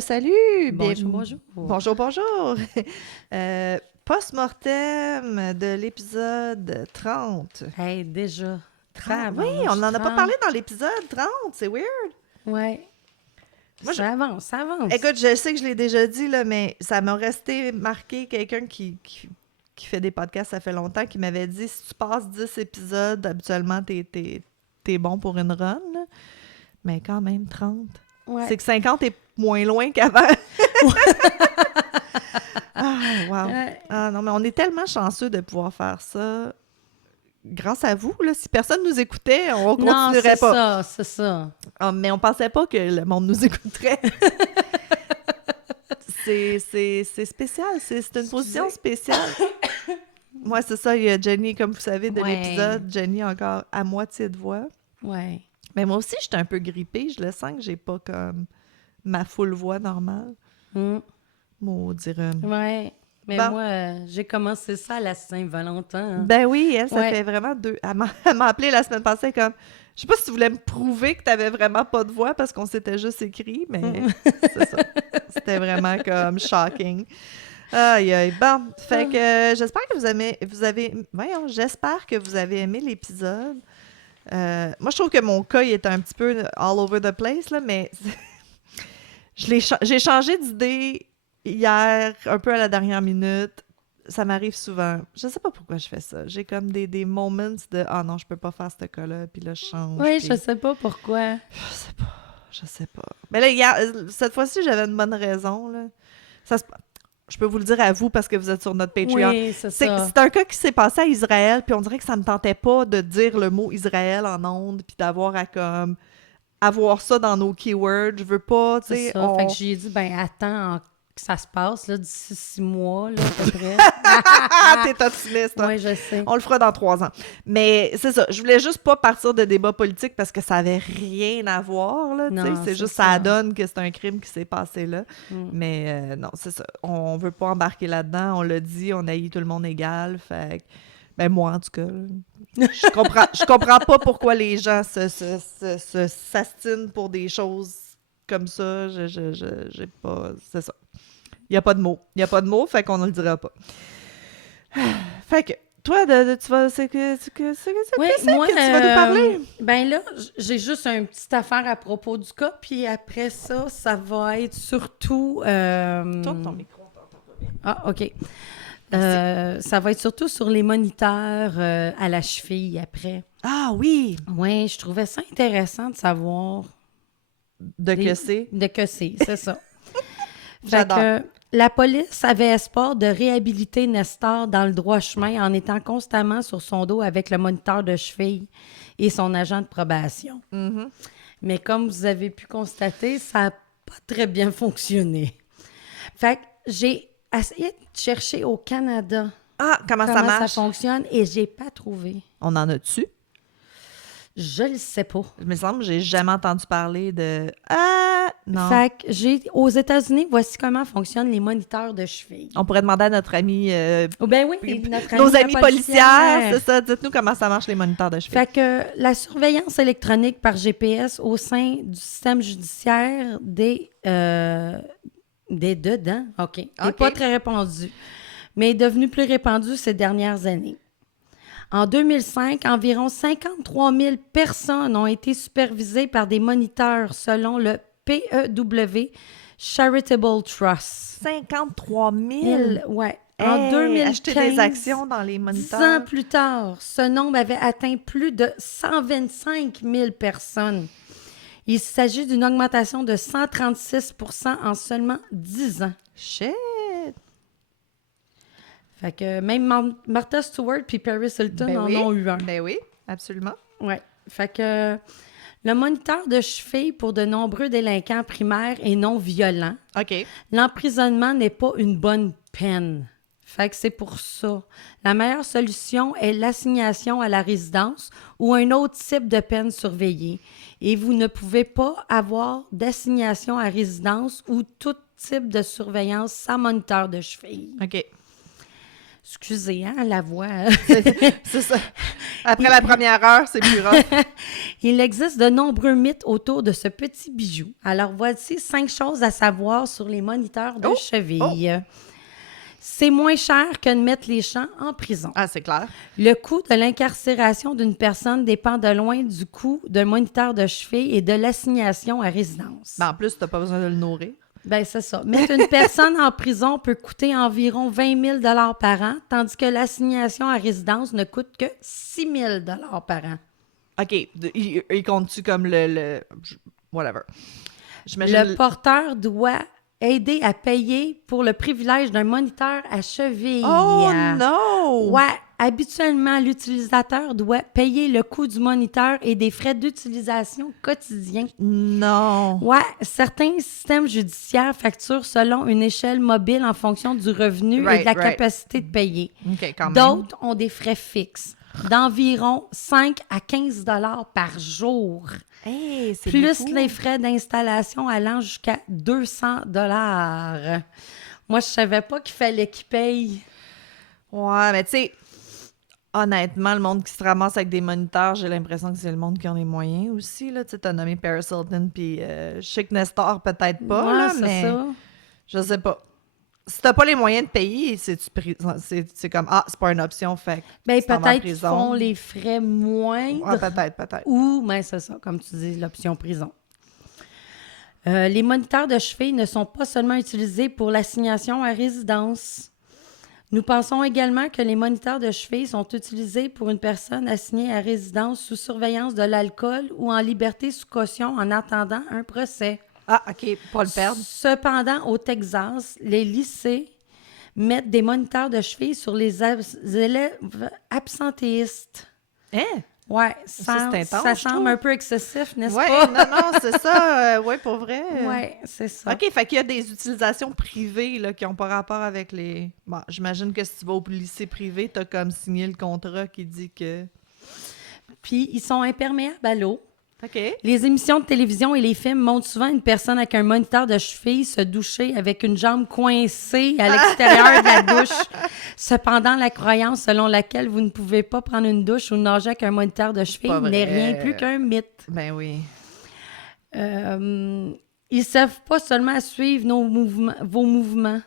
Salut! Bonjour. Bonjour! Post-mortem de l'épisode 30. Hey, déjà. 30. Oui, on n'en a pas parlé dans l'épisode 30, c'est weird. Ouais. Moi, ça avance. Écoute, je sais que je l'ai déjà dit, là, mais ça m'a resté marqué quelqu'un qui fait des podcasts, ça fait longtemps, qui m'avait dit, si tu passes 10 épisodes, habituellement, t'es bon pour une run, là. Mais quand même, 30. Ouais. C'est que 50 est moins loin qu'avant. Ah, wow. Ouais. Ah non, mais on est tellement chanceux de pouvoir faire ça grâce à vous. Là. Si personne nous écoutait, on continuerait pas. C'est ça. Ah, mais on pensait pas que le monde nous écouterait. C'est spécial. C'est une position spéciale. Moi, c'est ça. Il y a Jenny, comme vous savez, de l'épisode. Jenny encore à moitié de voix. Ouais. Mais moi aussi, j'étais un peu grippée. Je le sens que j'ai pas comme ma full voix normale. Maudit rhume. Ouais. Mais bon. moi, j'ai commencé ça à la Saint-Valentin. Ben oui, elle, ça fait vraiment 2... Elle m'a appelé la semaine passée comme... Je sais pas si tu voulais me prouver que t'avais vraiment pas de voix parce qu'on s'était juste écrit, mais c'est ça. C'était vraiment comme shocking. Aïe, aïe. Bon, fait que j'espère que j'espère que vous avez aimé l'épisode. Moi, je trouve que mon cas, il est un petit peu all over the place, là, mais j'ai changé d'idée hier, un peu à la dernière minute. Ça m'arrive souvent. Je sais pas pourquoi je fais ça. J'ai comme des moments de « Ah non, je peux pas faire ce cas-là », puis là, je change. Oui, puis... je sais pas pourquoi. Je sais pas. Mais là, hier, cette fois-ci, j'avais une bonne raison, là. Je peux vous le dire à vous parce que vous êtes sur notre Patreon. Oui, c'est ça. C'est un cas qui s'est passé à Israël, puis on dirait que ça me tentait pas de dire le mot Israël en ondes, puis d'avoir à comme avoir ça dans nos keywords. Je veux pas, tu sais... C'est ça. Fait que j'ai dit, attends que ça se passe, là, d'ici 6 mois, là, à peu près. T'es optimiste, hein? Oui, je sais. On le fera dans 3 ans. Mais c'est ça, je voulais juste pas partir de débats politiques parce que ça avait rien à voir, là, tu sais. C'est juste ça donne que c'est un crime qui s'est passé là. Mais non, c'est ça. On veut pas embarquer là-dedans. On l'a dit, on haït tout le monde égal. Fait que, ben moi, en tout cas, je comprends pas pourquoi les gens s'astinent pour des choses comme ça. J'ai pas... C'est ça. Il n'y a pas de mots. Il n'y a pas de mots, fait qu'on ne le dira pas. Fait que, toi, tu vas... C'est que tu vas nous parler? Ben là, j'ai juste une petite affaire à propos du cas, puis après ça, ça va être surtout... Tourne ton micro, on t'entend pas bien. Ah, OK. Ça va être surtout sur les moniteurs à la cheville après. Ah oui! Oui, je trouvais ça intéressant de savoir... De que c'est ça. J'adore. Fait que, la police avait espoir de réhabiliter Nestor dans le droit chemin en étant constamment sur son dos avec le moniteur de cheville et son agent de probation. Mm-hmm. Mais comme vous avez pu constater, ça n'a pas très bien fonctionné. Fait que j'ai essayé de chercher au Canada comment ça marche? Ça fonctionne et j'ai pas trouvé. On en a dessus? Je le sais pas. Il me semble que j'ai jamais entendu parler de... non. Fait que aux États-Unis, voici comment fonctionnent les moniteurs de cheville. On pourrait demander à notre ami... nos amis policières, c'est ça. Dites-nous comment ça marche, les moniteurs de cheville. Fait que la surveillance électronique par GPS au sein du système judiciaire des dedans, OK, n'est pas très répandu, mais est devenu plus répandu ces dernières années. En 2005, environ 53 000 personnes ont été supervisées par des moniteurs selon le PEW Charitable Trust. 53 000? Oui. En 2015, acheter des actions dans les moniteurs. 10 ans plus tard, ce nombre avait atteint plus de 125 000 personnes. Il s'agit d'une augmentation de 136 % en seulement 10 ans. Shit! Fait que même Martha Stewart puis Paris Hilton en ont eu un. Ben oui, absolument. Ouais. Fait que le moniteur de cheville pour de nombreux délinquants primaires est non violent. OK. L'emprisonnement n'est pas une bonne peine. Fait que c'est pour ça. La meilleure solution est l'assignation à la résidence ou un autre type de peine surveillée. Et vous ne pouvez pas avoir d'assignation à résidence ou tout type de surveillance sans moniteur de cheville. OK. Excusez, hein, la voix. C'est ça. Après la première heure, c'est plus rough. Il existe de nombreux mythes autour de ce petit bijou. Alors, voici 5 choses à savoir sur les moniteurs de cheville. C'est moins cher que de mettre les gens en prison. Ah, c'est clair. Le coût de l'incarcération d'une personne dépend de loin du coût d'un moniteur de cheville et de l'assignation à résidence. Ben, en plus, tu n'as pas besoin de le nourrir. Ben c'est ça. Mettre une personne en prison peut coûter environ 20 000 par an, tandis que l'assignation à résidence ne coûte que 6 000 par an. OK. Il compte-tu comme whatever. Le porteur doit aider à payer pour le privilège d'un moniteur à cheville. Oh non! Ouais. Habituellement, l'utilisateur doit payer le coût du moniteur et des frais d'utilisation quotidiens. Non! Ouais, certains systèmes judiciaires facturent selon une échelle mobile en fonction du revenu et de la capacité de payer. OK, quand même. D'autres ont des frais fixes d'environ 5 à 15 $ par jour. Hey, c'est plus beaucoup. les frais d'installation allant jusqu'à 200 $. Moi, je savais pas qu'il fallait qu'ils payent. Ouais, mais tu sais, honnêtement, le monde qui se ramasse avec des moniteurs, j'ai l'impression que c'est le monde qui a les moyens aussi. Tu sais, t'as nommé Paris Hilton, puis je sais que Nestor, peut-être pas, Ouais, là, c'est mais ça. je sais pas. Si t'as pas les moyens de payer, c'est comme, c'est pas une option, fait que Ben, tu t'en vas en peut-être qu'ils prison. font les frais moindres. Ouais, peut-être. Ou, ben, c'est ça, comme tu dis, l'option prison. Les moniteurs de cheville ne sont pas seulement utilisés pour l'assignation à résidence. Nous pensons également que les moniteurs de cheville sont utilisés pour une personne assignée à résidence sous surveillance de l'alcool ou en liberté sous caution en attendant un procès. Ah, OK, pas le perdre. Cependant, au Texas, les lycées mettent des moniteurs de cheville sur les élèves absentéistes. Hein? Ouais, Ça, c'est intense, ça je semble trouve. un peu excessif, n'est-ce Ouais, pas? non, c'est ça. Ouais, pour vrai. Ouais, c'est ça. OK, fait qu'il y a des utilisations privées là, qui n'ont pas rapport avec les... Bon, j'imagine que si tu vas au lycée privé, t'as comme signé le contrat qui dit que... Puis, ils sont imperméables à l'eau. OK. Les émissions de télévision et les films montrent souvent une personne avec un moniteur de cheville se doucher avec une jambe coincée à l'extérieur de la douche. Cependant, la croyance selon laquelle vous ne pouvez pas prendre une douche ou nager avec un moniteur de cheville Pas vrai. n'est rien plus qu'un mythe. Ben oui. Ils ne servent pas seulement à suivre vos mouvements.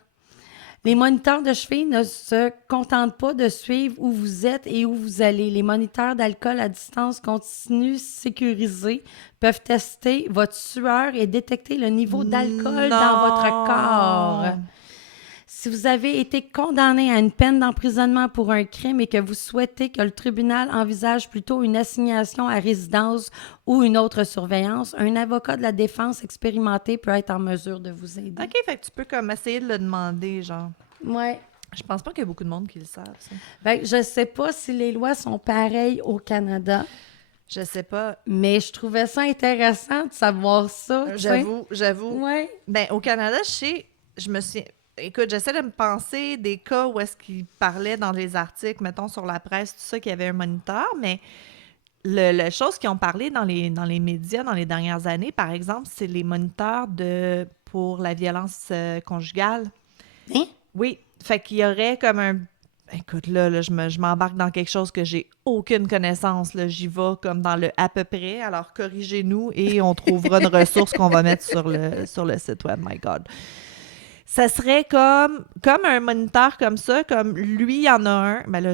Les moniteurs de cheville ne se contentent pas de suivre où vous êtes et où vous allez. Les moniteurs d'alcool à distance continue sécurisés peuvent tester votre sueur et détecter le niveau d'alcool dans votre corps. Si vous avez été condamné à une peine d'emprisonnement pour un crime et que vous souhaitez que le tribunal envisage plutôt une assignation à résidence ou une autre surveillance, un avocat de la défense expérimenté peut être en mesure de vous aider. OK, fait que tu peux comme essayer de le demander, genre. Ouais. Je pense pas qu'il y a beaucoup de monde qui le savent, ça. Ben, je sais pas si les lois sont pareilles au Canada, Je sais pas. mais je trouvais ça intéressant de savoir ça. tu sais. J'avoue. Ouais. Ben, au Canada, je me suis... Écoute, j'essaie de me penser des cas où est-ce qu'ils parlaient dans les articles, mettons, sur la presse, tout ça, qu'il y avait un moniteur, mais la chose qu'ils ont parlé dans les médias dans les dernières années, par exemple, c'est les moniteurs pour la violence conjugale. Hein? Oui, fait qu'il y aurait comme un... Écoute, là je m'embarque dans quelque chose que j'ai aucune connaissance. Là. J'y vais comme dans le à peu près. Alors, corrigez-nous et on trouvera une ressource qu'on va mettre sur le site web. My God. Ça serait comme un moniteur comme ça, comme lui, il y en a un. Ben là,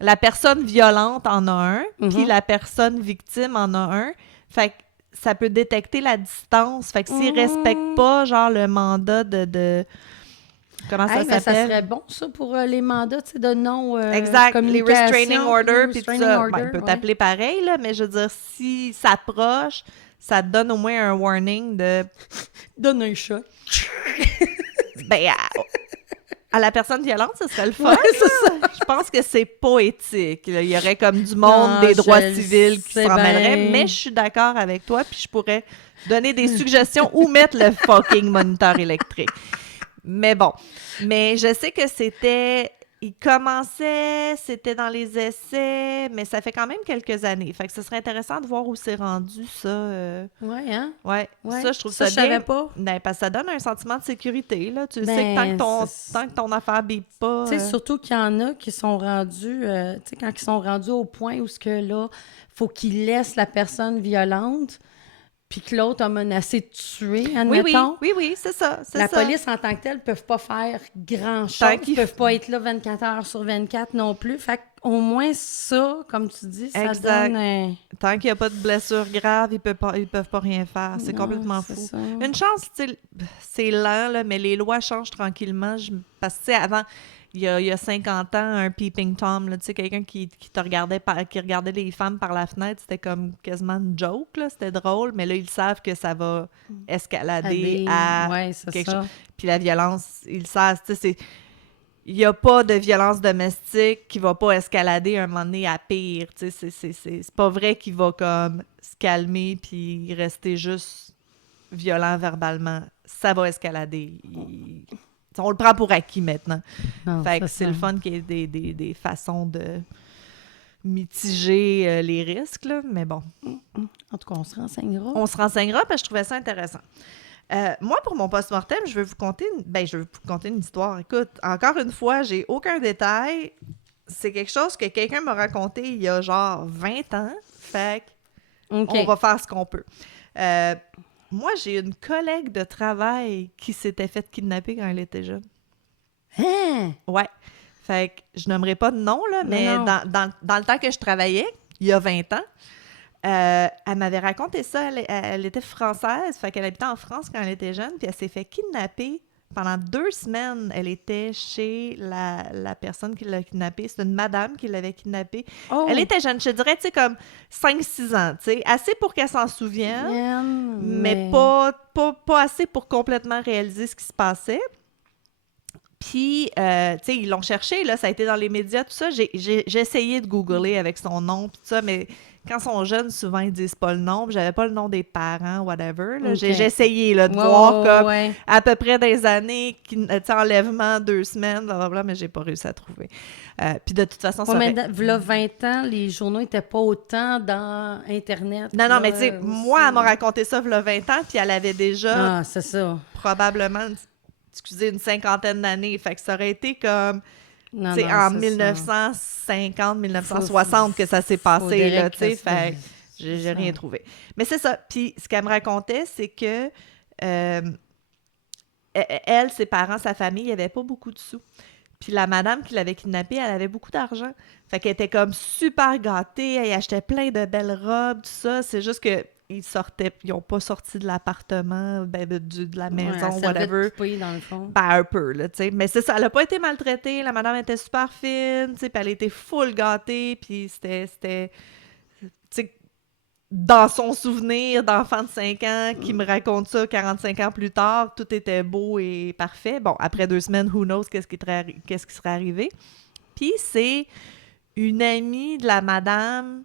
la personne violente en a un, puis la personne victime en a un. Fait que ça peut détecter la distance. Fait que s'il respecte pas, genre, le mandat de comment ça Mais ça s'appelle? serait bon, ça, pour les mandats, tu sais, de non Exact, les restraining orders, puis tout restraining ça. order, Ben, il peut ouais. t'appeler pareil, là, mais je veux dire, s'il s'approche, ça te donne au moins un warning de... Donne un chat. Ben, à la personne violente, ce serait le fun. Ouais, c'est là. Je pense que c'est pas éthique. Là. Il y aurait comme du monde, Non, des droits je le civils qui sais s'en mêleraient, bien. mais je suis d'accord avec toi, puis je pourrais donner des suggestions où mettre le fucking moniteur électrique. Mais bon, mais je sais que c'était il commençait, c'était dans les essais, mais ça fait quand même quelques années. Fait que ce serait intéressant de voir où c'est rendu, ça. Ouais, hein? Ouais, Ouais. ça, je trouve ça je bien. savais pas. Ben, parce que ça donne un sentiment de sécurité, là. Tu sais que Ben, tant que ton affaire bip pas... Tu sais, surtout qu'il y en a qui sont rendus, tu sais, quand ils sont rendus au point où ce que là, faut qu'ils laissent la personne violente, puis que l'autre a menacé de tuer, admettons. Oui, c'est ça, c'est La ça. police, en tant que telle, ne peuvent pas faire grand-chose. Tant Ils qu'ils peuvent pas être là 24 heures sur 24 non plus. Fait qu'au moins ça, comme tu dis, ça Exact. donne un... Tant qu'il n'y a pas de blessure grave, ils peuvent pas rien faire. C'est Non, complètement c'est fou. ça. Une chance, tu sais, c'est lent, là, mais les lois changent tranquillement. Parce que, tu sais, avant, il y a 50 ans, un peeping Tom, là, tu sais, quelqu'un qui te regardait, qui regardait les femmes par la fenêtre, c'était comme quasiment une joke, là. C'était drôle, mais là, ils savent que ça va escalader à Ouais, c'est quelque ça. chose. Puis la violence, ils savent, tu sais, c'est... Il n'y a pas de violence domestique qui va pas escalader un moment donné à pire. Tu sais, c'est pas vrai qu'il va comme se calmer puis rester juste violent verbalement. Ça va escalader. On le prend pour acquis maintenant. Non, Fait que c'est ça. le fun qu'il y ait des façons de mitiger les risques, là. Mais bon, En tout cas, on se renseignera. on se renseignera parce que je trouvais ça intéressant. Moi, pour mon post-mortem, je vais vous conter une histoire. Écoute, encore une fois, j'ai aucun détail. C'est quelque chose que quelqu'un m'a raconté il y a genre 20 ans. Fait OK. on va faire ce qu'on peut. Moi, j'ai une collègue de travail qui s'était fait kidnapper quand elle était jeune. Hein? Ouais. Fait que je nommerai pas de nom, là, mais non. dans le temps que je travaillais, il y a 20 ans, elle m'avait raconté ça. Elle était française, fait qu'elle habitait en France quand elle était jeune, puis elle s'est fait kidnapper. Pendant 2 semaines, elle était chez la personne qui l'a kidnappée. C'est une madame qui l'avait kidnappée. Oh! Elle était jeune, je te dirais, tu sais, comme 5-6 ans, tu sais. Assez pour qu'elle s'en souvienne, Bien, mais pas assez pour complètement réaliser ce qui se passait. Puis, tu sais, ils l'ont cherché, là, ça a été dans les médias, tout ça. J'ai essayé de googler avec son nom, puis tout ça, mais quand ils sont jeunes, souvent, ils disent pas le nom. Puis j'avais pas le nom des parents, whatever. Là. Ok. J'ai essayé là, de voir comme ouais. à peu près des années, tu sais, enlèvement, 2 semaines, blablabla, mais j'ai pas réussi à trouver. Puis de toute façon, ça aurait... V'là 20 ans, les journaux n'étaient pas autant dans Internet. Non, là, mais tu sais, moi, elle m'a raconté ça il y a 20 ans, puis elle avait déjà Ah, c'est ça. probablement, une 50aine d'années. Fait que ça aurait été comme... Non, C'est non, en c'est 1950, 1960 que ça s'est passé, là, tu sais, fait j'ai rien trouvé. Mais c'est ça. Puis ce qu'elle me racontait, c'est que elle, ses parents, sa famille, il n'y avait pas beaucoup de sous. Puis la madame qui l'avait kidnappée, elle avait beaucoup d'argent. Fait qu'elle était comme super gâtée, elle achetait plein de belles robes, tout ça. C'est juste que ils n'ont pas sorti de l'appartement, de la maison, whatever. Poupée, dans le fond. Ben, un peu, là, tu sais. Mais c'est ça, elle a pas été maltraitée. La madame était super fine, tu sais, puis elle était full gâtée, puis c'était tu sais, dans son souvenir d'enfant de 5 ans qui me raconte ça 45 ans plus tard, tout était beau et parfait. Bon, après 2 semaines, who knows qu'est-ce qui serait arrivé. Puis c'est une amie de la madame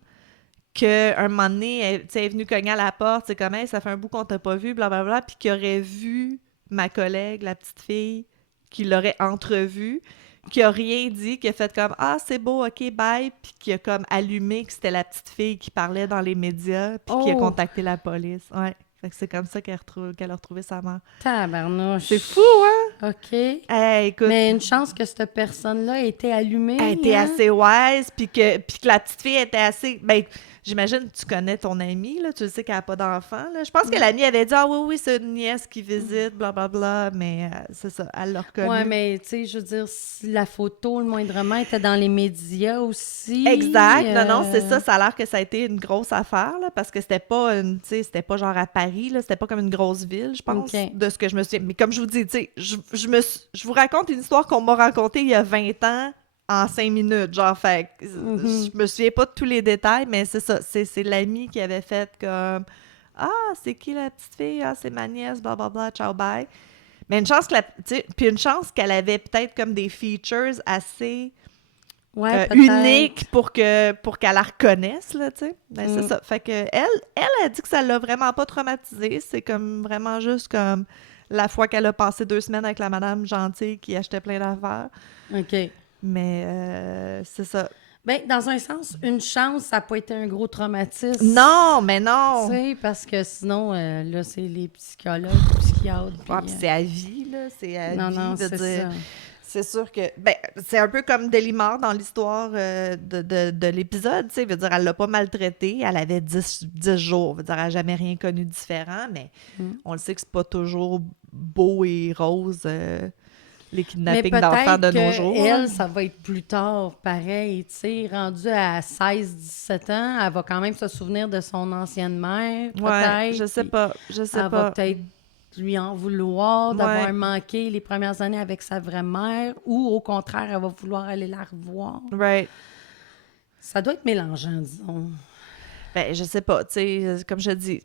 qu'un moment donné, elle est venue cogner à la porte, c'est comme, hey, ça fait un bout qu'on t'a pas vu, blablabla, puis qui aurait vu ma collègue, la petite fille, qui l'aurait entrevue, qui a rien dit, qui a fait comme, ah, c'est beau, ok, bye, puis qui a comme allumé que c'était la petite fille qui parlait dans les médias, puis qui a contacté la police. Ouais. Fait que c'est comme ça qu'elle a retrouvé sa mère. Tabarnouche. C'est fou, hein? OK. Hey, écoute, Mais une chance que cette personne-là ait été allumée. elle était hein? assez wise, puis que la petite fille était assez... Ben, j'imagine que tu connais ton amie, là, tu sais qu'elle n'a pas d'enfant. Là. Je pense que l'amie avait dit « Ah oui, c'est une nièce qui visite, blablabla. » Mais c'est ça, elle l'a reconnue. Ouais, mais tu sais, je veux dire, si la photo, le moindrement, était dans les médias aussi. Exact. Non, c'est ça. Ça a l'air que ça a été une grosse affaire, là, parce que c'était pas c'était pas genre à Paris, là, c'était pas comme une grosse ville, je pense, de ce que je me souviens. Mais comme je vous dis, tu sais, je vous raconte une histoire qu'on m'a racontée il y a 20 ans en 5 minutes, genre, fait je me souviens pas de tous les détails, mais c'est ça, c'est l'ami qui avait fait comme « Ah, c'est qui la petite fille? Ah, c'est ma nièce, blablabla, ciao, bye. » Mais une chance puis une chance qu'elle avait peut-être comme des features assez uniques pour qu'elle la reconnaisse, là, tu sais. Ben, c'est ça. Fait que elle a dit que ça l'a vraiment pas traumatisée. C'est comme vraiment juste comme la fois qu'elle a passé 2 semaines avec la madame gentille qui achetait plein d'affaires. OK. Mais c'est ça. Ben, dans un sens, une chance, ça n'a pas été un gros traumatisme. Non, mais non! Tu sais, parce que sinon, là, c'est les psychologues, psychiatres. Puis c'est à vie, là. C'est à vie de dire... ça. C'est sûr que... Ben, c'est un peu comme Delimar dans l'histoire de l'épisode, tu sais. Veut dire, elle l'a pas maltraité. Elle avait 10 jours. Veut dire, elle n'a jamais rien connu de différent, mais on le sait que c'est pas toujours beau et rose... les kidnappings d'enfants de nos jours. Elle, ça va être plus tard, pareil. Tu sais, rendue à 16-17 ans, elle va quand même se souvenir de son ancienne mère, peut-être. Ouais, je sais pas. Elle va peut-être lui en vouloir d'avoir manqué les premières années avec sa vraie mère, ou au contraire, elle va vouloir aller la revoir. Right. Ça doit être mélangeant, disons. Ben, je sais pas. Tu sais, comme je te dis,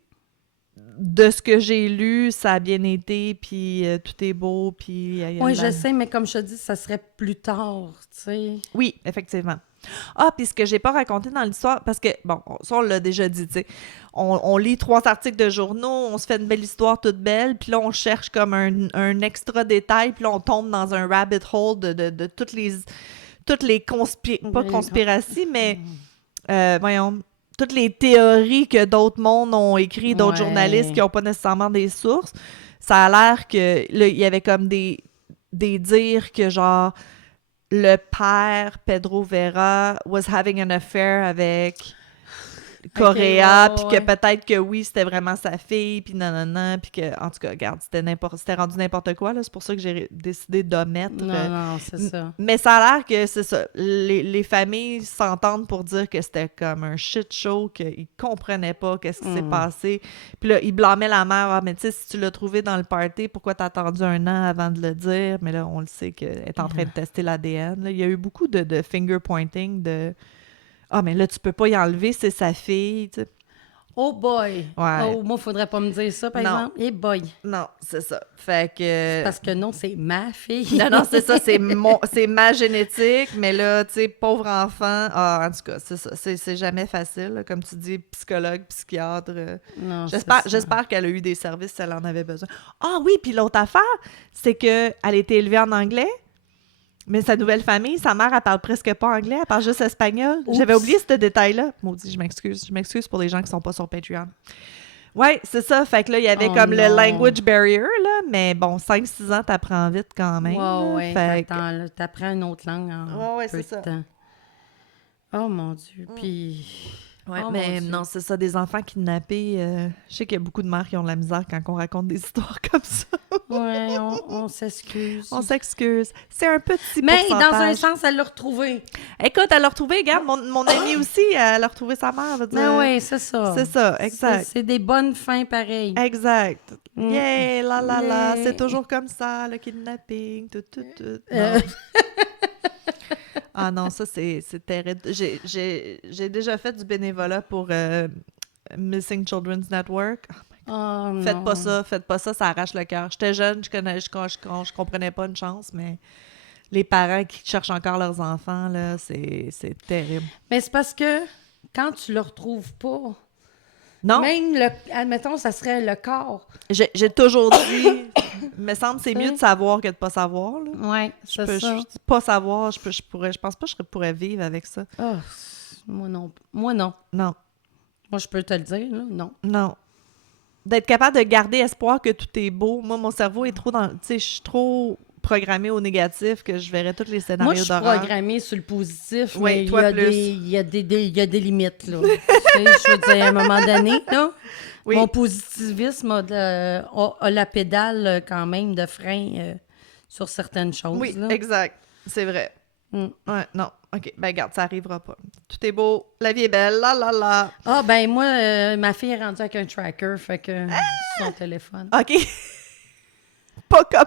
de ce que j'ai lu, ça a bien été, puis tout est beau, puis... Oui, je sais, mais comme je te dis, ça serait plus tard, tu sais. Oui, effectivement. Ah, puis ce que j'ai pas raconté dans l'histoire, parce que, bon, ça, on l'a déjà dit, tu sais, on lit 3 articles de journaux, on se fait une belle histoire toute belle, puis là, on cherche comme un extra détail, puis là, on tombe dans un rabbit hole de toutes les pas conspiraties, mais, voyons... toutes les théories que d'autres mondes ont écrites, d'autres journalistes qui n'ont pas nécessairement des sources, ça a l'air que là, il y avait comme des dires que genre le père Pedro Vera was having an affair avec Correa, puis que peut-être que oui, c'était vraiment sa fille, puis nanana, puis que, en tout cas, regarde, c'était rendu n'importe quoi, là, c'est pour ça que j'ai décidé d'omettre. Non, c'est ça. Mais ça a l'air que, c'est ça, les familles s'entendent pour dire que c'était comme un shit show, qu'ils comprenaient pas qu'est-ce qui s'est passé, puis là, ils blâmaient la mère, ah, mais tu sais, si tu l'as trouvé dans le party, pourquoi t'as attendu 1 an avant de le dire? Mais là, on le sait qu'elle est en train de tester l'ADN, là. Il y a eu beaucoup de finger pointing, ah, mais là, tu peux pas y enlever, c'est sa fille, tu sais. Oh boy! Ouais. Oh, moi, faudrait pas me dire ça, par exemple. Eh boy! Non, c'est ça. Fait que... Parce que non, c'est ma fille. Non, c'est ça, c'est ma génétique, mais là, tu sais, pauvre enfant, en tout cas, c'est ça, c'est jamais facile, là, comme tu dis, psychologue, psychiatre. Non, j'espère qu'elle a eu des services si elle en avait besoin. Ah oui, puis l'autre affaire, c'est qu'elle a été élevée en anglais, mais sa nouvelle famille, sa mère, elle parle presque pas anglais, elle parle juste espagnol. Oups. J'avais oublié ce détail-là. Maudit, je m'excuse pour les gens qui sont pas sur Patreon. Ouais, c'est ça. Fait que là, il y avait le language barrier, là, mais bon, 5-6 ans, t'apprends vite quand même. Ouais, t'apprends une autre langue en peu de temps. Oh mon Dieu, puis... Ouais, mais non, c'est ça, des enfants kidnappés. Je sais qu'il y a beaucoup de mères qui ont de la misère quand on raconte des histoires comme ça. Ouais, on s'excuse. On s'excuse. C'est un petit mais pourcentage. Dans un sens, elle l'a retrouvé. Écoute, elle l'a retrouvé. Regarde, mon amie aussi, elle a retrouvé sa mère. Ben oui, c'est ça. C'est ça, exact. C'est des bonnes fins pareilles. Exact. Yeah, la. C'est toujours comme ça, le kidnapping, tout. Non. Ah non, ça, c'est terrible. J'ai déjà fait du bénévolat pour Missing Children's Network. Oh, faites pas ça, ça arrache le cœur. J'étais jeune, je comprenais pas une chance, mais les parents qui cherchent encore leurs enfants, là, c'est terrible. Mais c'est parce que quand tu le retrouves pas, non. Même, admettons, ça serait le corps. J'ai toujours dit, me semble c'est mieux de savoir que de pas savoir. Oui, c'est ça. Pas savoir, je pense pas que je pourrais vivre avec ça. Oh, moi non. Non. Moi, je peux te le dire, là, non. Non. D'être capable de garder espoir que tout est beau. Moi, mon cerveau est trop dans... Tu sais, je suis trop programmée au négatif que je verrais tous les scénarios d'horreur. Moi, je suis programmée sur le positif, oui, mais toi il y a des limites, là. Tu sais, je veux dire, à un moment donné, là, mon positivisme a la pédale quand même de frein sur certaines choses. Oui, là. exact. C'est vrai. Ouais, non. OK, ben regarde, ça arrivera pas. Tout est beau, la vie est belle, la. Ah, ben moi, ma fille est rendue avec un tracker, fait que sur son téléphone. OK. Pas comme...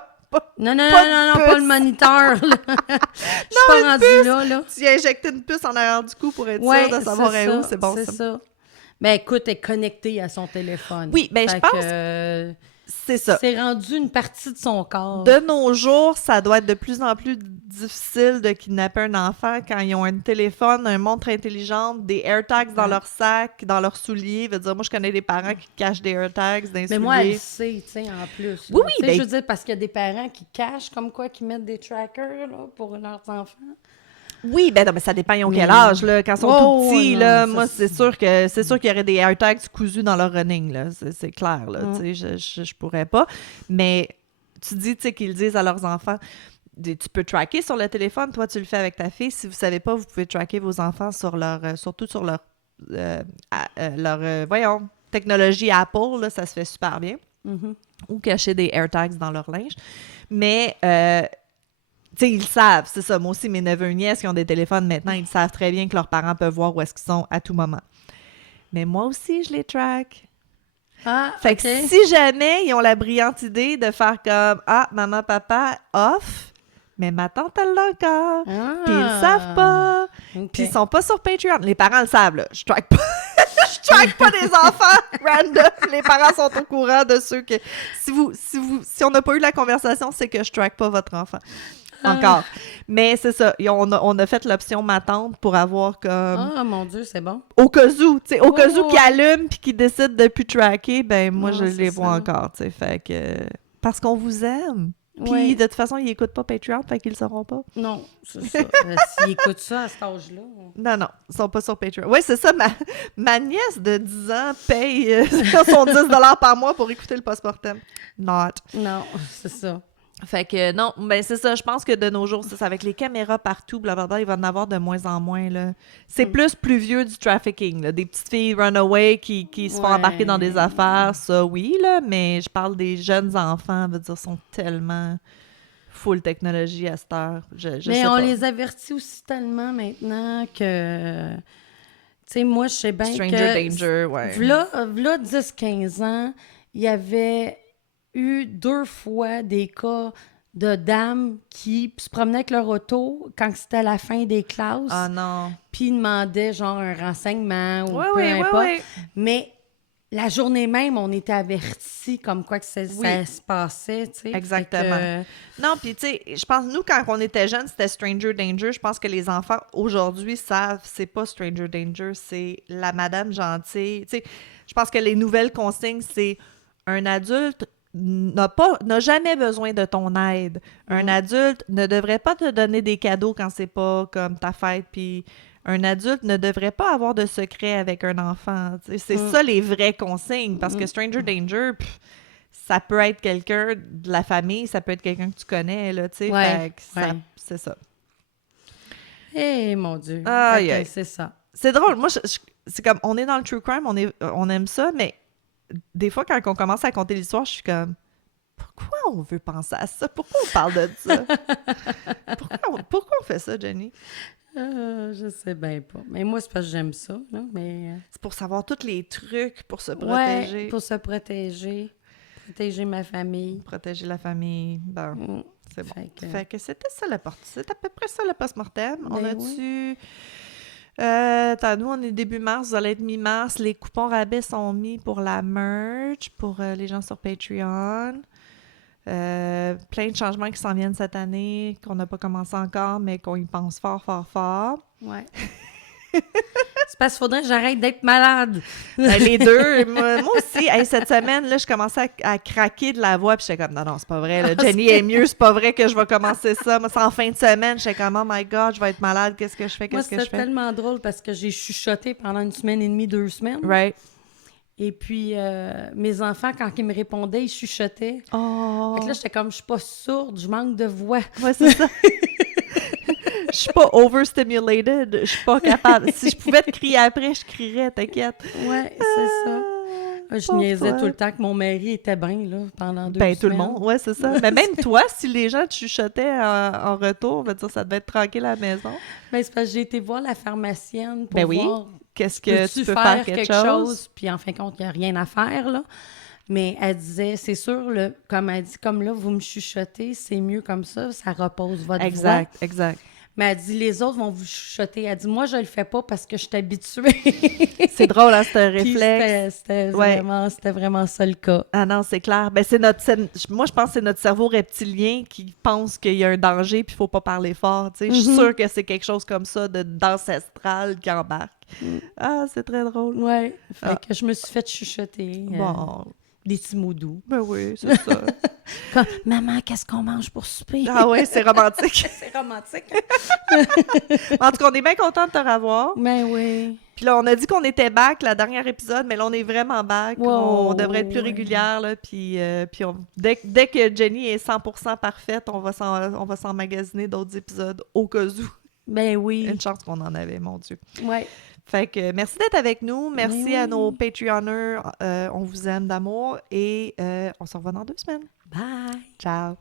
Non, pas le moniteur, là. Je suis pas rendue là. Tu y as injecté une puce en arrière du cou pour être sûr de savoir où, c'est bon, c'est ça. Ben écoute, elle est connectée à son téléphone. Oui, ben je pense... C'est ça. C'est rendu une partie de son corps. De nos jours, ça doit être de plus en plus difficile de kidnapper un enfant quand ils ont un téléphone, une montre intelligente, des AirTags dans leur sac, dans leurs souliers. Veut dire, moi, je connais des parents qui cachent des AirTags dans les souliers. Mais moi, elle le sait, tu sais, en plus. Oui, oui. Je veux dire, parce qu'il y a des parents qui cachent, comme quoi, qui mettent des trackers là, pour leurs enfants. Oui, ben non, mais ça dépend, ils ont quel âge, là. Quand ils sont tout petits, là, moi, c'est sûr qu'il y aurait des AirTags cousus dans leur running, là. C'est clair, là. Tu sais, je pourrais pas. Mais tu dis, tu sais, qu'ils le disent à leurs enfants. Tu peux tracker sur le téléphone. Toi, tu le fais avec ta fille. Si vous savez pas, vous pouvez tracker vos enfants sur leur... surtout sur leur... voyons, technologie Apple, là, ça se fait super bien. Ou cacher des AirTags dans leur linge. Mais... tu sais, ils savent, c'est ça. Moi aussi, mes neveux et nièces qui ont des téléphones maintenant, ils savent très bien que leurs parents peuvent voir où est-ce qu'ils sont à tout moment. Mais moi aussi, je les track. Fait que si jamais ils ont la brillante idée de faire comme « Ah, maman, papa, off », mais ma tante, elle l'a encore. Puis ils le savent pas. Puis ils sont pas sur Patreon. Les parents le savent, là. Je track pas. Je track pas des enfants random. Les parents sont au courant de ceux que... Si on n'a pas eu la conversation, c'est que je track pas votre enfant. Encore. Mais c'est ça. On a fait l'option ma tante pour avoir comme... Ah, mon Dieu, c'est bon. Au cas où, tu sais, au cas où qu'ils allument puis qu'ils décident de plus tracker, ben moi, je les vois encore, tu sais. Fait que... Parce qu'on vous aime. Puis de toute façon, ils n'écoutent pas Patreon, fait qu'ils le sauront pas. Non, c'est ça. S'ils écoutent ça à cet âge-là... Non, ils sont pas sur Patreon. Oui, c'est ça. Ma nièce de 10 ans paye son 10 $ par mois pour écouter le post-mortem. Non, c'est ça. Fait que non, ben c'est ça, je pense que de nos jours, c'est ça, avec les caméras partout, blablabla, il va en avoir de moins en moins, là. C'est plus vieux du trafficking, là. Des petites filles runaway qui se font embarquer dans des affaires, ça oui, là, mais je parle des jeunes enfants, veut dire, sont tellement full technologie à cette heure. Mais on les avertit aussi tellement maintenant que... Tu sais, moi, je sais bien Stranger danger, ouais. V'là 10-15 ans, il y avait... eu 2 fois des cas de dames qui se promenaient avec leur auto quand c'était la fin des classes. Ah non. Puis ils demandaient genre un renseignement ou peu importe. Ouais. Mais la journée même, on était avertis comme quoi que ça se passait, tu sais. Exactement. Non, puis tu sais, je pense, nous, quand on était jeunes, c'était Stranger Danger. Je pense que les enfants, aujourd'hui, savent c'est pas Stranger Danger, c'est la madame gentille. Tu sais, je pense que les nouvelles consignes, c'est un adulte n'a jamais besoin de ton aide. Un adulte ne devrait pas te donner des cadeaux quand c'est pas comme ta fête, puis un adulte ne devrait pas avoir de secret avec un enfant. C'est ça les vraies consignes, parce que Stranger Danger, ça peut être quelqu'un de la famille, ça peut être quelqu'un que tu connais, là, tu sais, c'est ça. Eh, mon Dieu. C'est ça. C'est drôle. Moi, c'est comme, on est dans le true crime, on aime ça, mais des fois, quand on commence à compter l'histoire, je suis comme, pourquoi on veut penser à ça? Pourquoi on parle de ça? Pourquoi on fait ça, Jenny? Je sais bien pas. Mais moi, c'est parce que j'aime ça. Là, c'est pour savoir tous les trucs pour se protéger. Oui, pour se protéger. Protéger ma famille. Protéger la famille. Bon, c'est bon. Fait que c'était ça le c'est à peu près ça le post-mortem. On a-tu... nous, on est début mars, vous allez être mi-mars. Les coupons rabais sont mis pour la merch, pour les gens sur Patreon. Plein de changements qui s'en viennent cette année, qu'on n'a pas commencé encore, mais qu'on y pense fort, fort, fort. Ouais. C'est parce qu'il faudrait que j'arrête d'être malade. Ben, les deux. Moi aussi, cette semaine, là, je commençais à craquer de la voix, puis j'étais comme, non, c'est pas vrai. Là, Jenny est mieux, c'est pas vrai que je vais commencer ça. Moi, c'est en fin de semaine, j'étais comme, oh my God, je vais être malade, qu'est-ce que je fais, qu'est-ce que je fais? C'était tellement drôle parce que j'ai chuchoté pendant 1 semaine et demie, 2 semaines. Right. Et puis, mes enfants, quand ils me répondaient, ils chuchotaient. Oh! Fait que là, j'étais comme, je suis pas sourde, je manque de voix. Ouais, c'est ça. Je suis pas overstimulated, je suis pas capable. Si je pouvais te crier après, je crierais, t'inquiète. Ouais, c'est ça. Je niaisais tout le temps que mon mari était bien, là, pendant 2 semaines. Tout le monde, ouais, c'est ça. Mais même toi, si les gens te chuchotaient en retour, ça devait être tranquille à la maison. Ben, c'est parce que j'ai été voir la pharmacienne pour voir... Qu'est-ce que tu peux faire quelque chose? Puis en fin de compte, il n'y a rien à faire, là. Mais elle disait, c'est sûr, comme elle dit, comme là, vous me chuchotez, c'est mieux comme ça repose votre voix. Exact. Mais elle dit, les autres vont vous chuchoter. Elle dit, moi, je le fais pas parce que je suis habituée. C'est drôle, hein, c'est un Puis réflexe. c'était vraiment ça le cas. Ah non, c'est clair. Ben, moi, je pense que c'est notre cerveau reptilien qui pense qu'il y a un danger puis il faut pas parler fort. Tu sais. Je suis sûre que c'est quelque chose comme ça d'ancestral qui embarque. Ah, c'est très drôle. Ouais. Fait que je me suis fait chuchoter. Bon. Des petits mots doux. Ben oui, c'est ça. Comme, maman, qu'est-ce qu'on mange pour souper? Ah ouais, c'est romantique. C'est romantique. En tout cas, on est bien content de te revoir. Ben oui. Puis là, on a dit qu'on était back la dernière épisode, mais là, on est vraiment back. Wow, On devrait être plus régulière, là. Puis dès que Jenny est 100% parfaite, on va s'emmagasiner d'autres épisodes au cas où. Ben oui. Une chance qu'on en avait, mon Dieu. Ouais. Fait que merci d'être avec nous. Merci Oui. à nos Patreonners. On vous aime d'amour et on se revoit dans 2 semaines. Bye. Ciao.